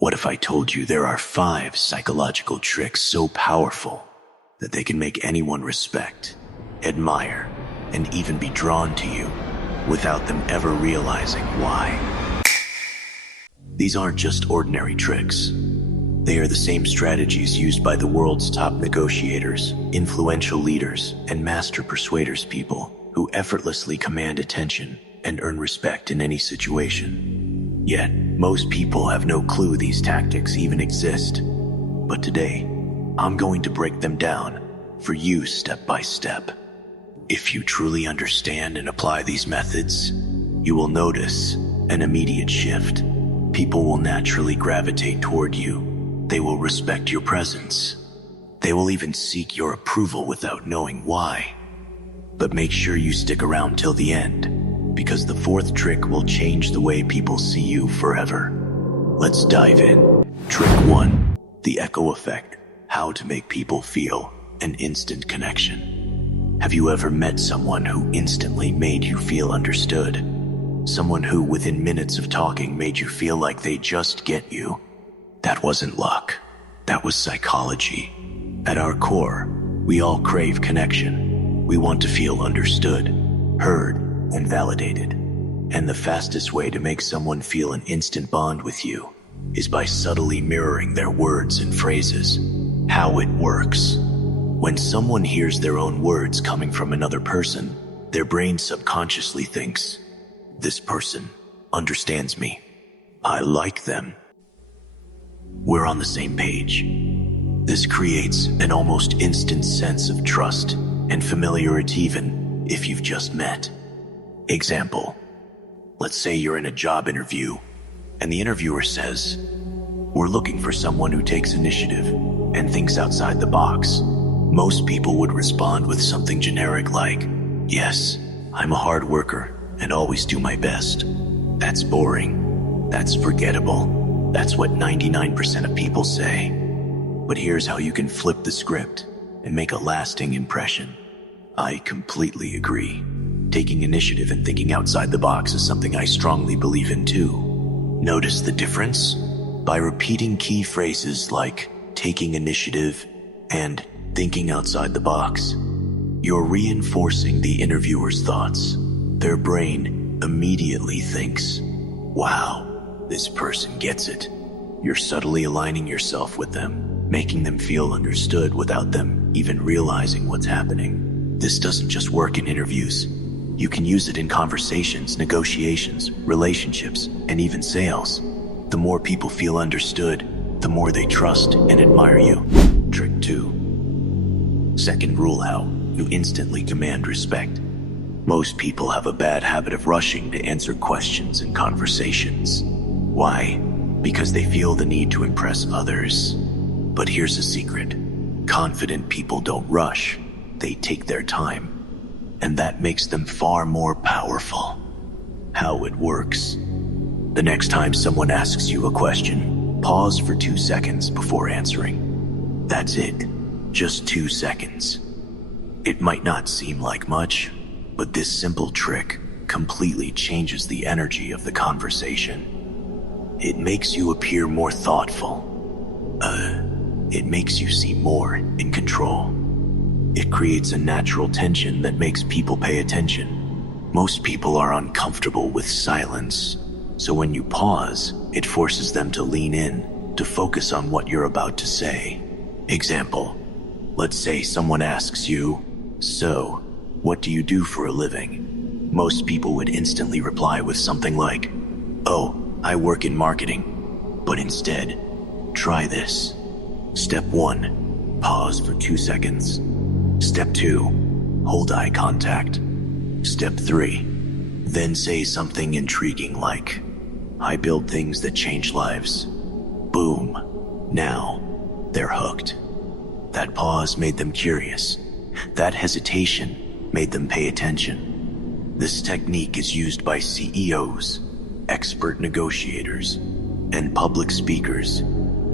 What if I told you there are 5 psychological tricks so powerful that they can make anyone respect, admire, and even be drawn to you without them ever realizing why? These aren't just ordinary tricks. They are the same strategies used by the world's top negotiators, influential leaders, and master persuaders, people who effortlessly command attention and earn respect in any situation. Yet, most people have no clue these tactics even exist. But today, I'm going to break them down for you step by step. If you truly understand and apply these methods, you will notice an immediate shift. People will naturally gravitate toward you. They will respect your presence. They will even seek your approval without knowing why. But make sure you stick around till the end, because the 4th trick will change the way people see you forever. Let's dive in. Trick 1, the echo effect. How to make people feel an instant connection. Have you ever met someone who instantly made you feel understood? Someone who, within minutes of talking, made you feel like they just get you? That wasn't luck. That was psychology. At our core, we all crave connection. We want to feel understood, heard, and validated. And the fastest way to make someone feel an instant bond with you is by subtly mirroring their words and phrases. How it works. When someone hears their own words coming from another person, their brain subconsciously thinks, "This person understands me. I like them. We're on the same page." This creates an almost instant sense of trust and familiarity even if you've just met. Example, let's say you're in a job interview and the interviewer says, "We're looking for someone who takes initiative and thinks outside the box." Most people would respond with something generic like, "Yes, I'm a hard worker and always do my best." That's boring. That's forgettable. That's what 99% of people say. But here's how you can flip the script and make a lasting impression. I completely agree. Taking initiative and thinking outside the box is something I strongly believe in too. Notice the difference? By repeating key phrases like taking initiative and thinking outside the box, you're reinforcing the interviewer's thoughts. Their brain immediately thinks, "Wow, this person gets it." You're subtly aligning yourself with them, making them feel understood without them even realizing what's happening. This doesn't just work in interviews. You can use it in conversations, negotiations, relationships, and even sales. The more people feel understood, the more they trust and admire you. Trick 2. Second rule: how you instantly command respect. Most people have a bad habit of rushing to answer questions in conversations. Why? Because they feel the need to impress others. But here's a secret. Confident people don't rush. They take their time. And that makes them far more powerful. How it works. The next time someone asks you a question, pause for 2 seconds before answering. That's it. Just 2 seconds. It might not seem like much, but this simple trick completely changes the energy of the conversation. It makes you appear more thoughtful. It makes you seem more in control. It creates a natural tension that makes people pay attention. Most people are uncomfortable with silence, so when you pause, it forces them to lean in, to focus on what you're about to say. Example, let's say someone asks you, "So, what do you do for a living?" Most people would instantly reply with something like, "Oh, I work in marketing." But instead, try this. Step 1, pause for 2 seconds. Step 2, hold eye contact. Step 3, then say something intriguing like, "I build things that change lives." Boom. Now, they're hooked. That pause made them curious. That hesitation made them pay attention. This technique is used by CEOs, expert negotiators, and public speakers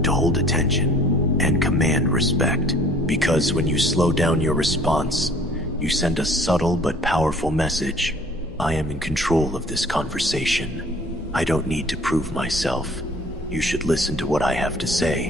to hold attention and command respect. Because when you slow down your response, you send a subtle but powerful message. I am in control of this conversation. I don't need to prove myself. You should listen to what I have to say.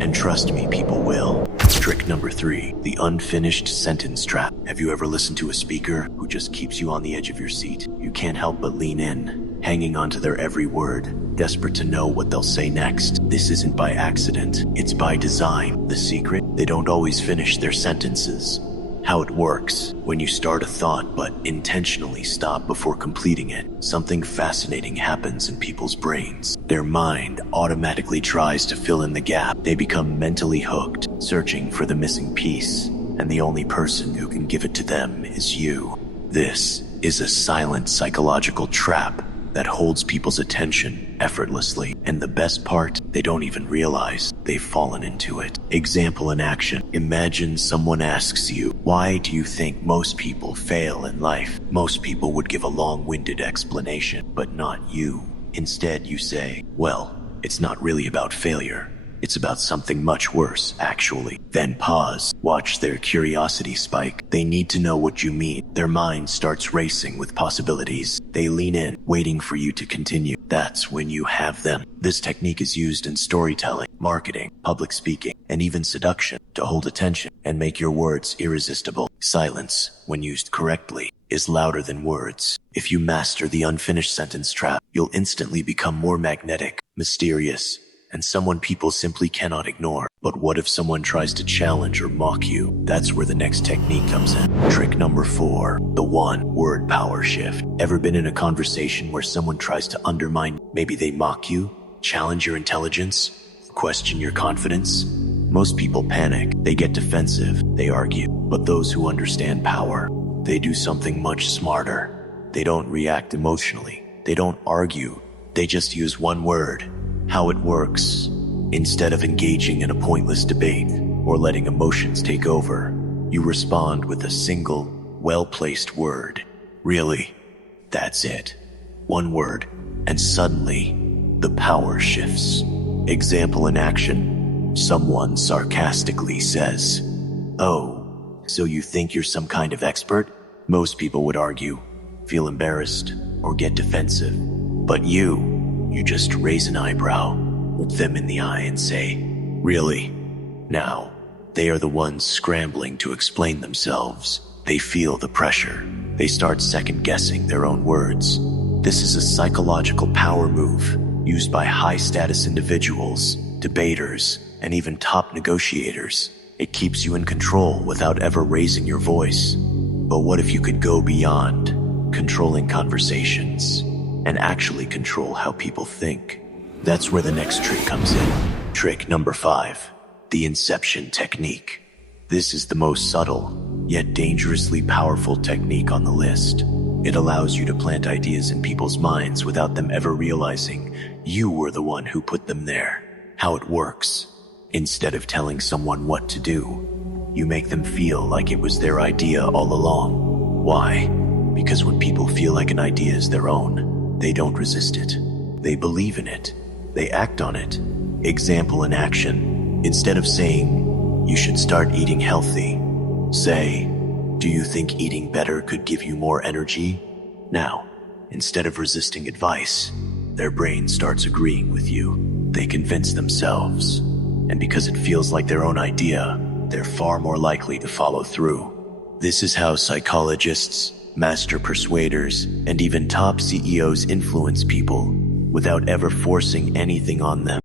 And trust me, people will. Trick number 3, the unfinished sentence trap. Have you ever listened to a speaker who just keeps you on the edge of your seat? You can't help but lean in, hanging on to their every word, desperate to know what they'll say next. This isn't by accident, it's by design. The secret? They don't always finish their sentences. How it works: when you start a thought but intentionally stop before completing it, something fascinating happens in people's brains. Their mind automatically tries to fill in the gap. They become mentally hooked, searching for the missing piece, and the only person who can give it to them is you. This is a silent psychological trap that holds people's attention effortlessly. And the best part, they don't even realize they've fallen into it. Example in action. Imagine someone asks you, why do you think most people fail in life? Most people would give a long-winded explanation, but not you. Instead, you say, well, it's not really about failure. It's about something much worse, actually. Then pause. Watch their curiosity spike. They need to know what you mean. Their mind starts racing with possibilities. They lean in, waiting for you to continue. That's when you have them. This technique is used in storytelling, marketing, public speaking, and even seduction to hold attention and make your words irresistible. Silence, when used correctly, is louder than words. If you master the unfinished sentence trap, you'll instantly become more magnetic, mysterious, and someone people simply cannot ignore. But what if someone tries to challenge or mock you? That's where the next technique comes in. Trick number 4, the one-word power shift. Ever been in a conversation where someone tries to undermine? Maybe they mock you, challenge your intelligence, question your confidence? Most people panic. They get defensive. They argue. But those who understand power, they do something much smarter. They don't react emotionally. They don't argue. They just use one word. How it works: instead of engaging in a pointless debate or letting emotions take over, you respond with a single, well-placed word. Really, that's it. One word, and suddenly, the power shifts. Example in action. Someone sarcastically says, "Oh, so you think you're some kind of expert?" Most people would argue, feel embarrassed, or get defensive. But you just raise an eyebrow, look them in the eye and say, "Really?" Now, they are the ones scrambling to explain themselves. They feel the pressure. They start second-guessing their own words. This is a psychological power move used by high-status individuals, debaters, and even top negotiators. It keeps you in control without ever raising your voice. But what if you could go beyond controlling conversations and actually control how people think? That's where the next trick comes in. Trick number 5, the Inception Technique. This is the most subtle, yet dangerously powerful technique on the list. It allows you to plant ideas in people's minds without them ever realizing you were the one who put them there. How it works: instead of telling someone what to do, you make them feel like it was their idea all along. Why? Because when people feel like an idea is their own, they don't resist it. They believe in it. They act on it. Example in action. Instead of saying, "You should start eating healthy," say, "Do you think eating better could give you more energy?" Now, instead of resisting advice, their brain starts agreeing with you. They convince themselves. And because it feels like their own idea, they're far more likely to follow through. This is how psychologists, master persuaders, and even top CEOs influence people without ever forcing anything on them.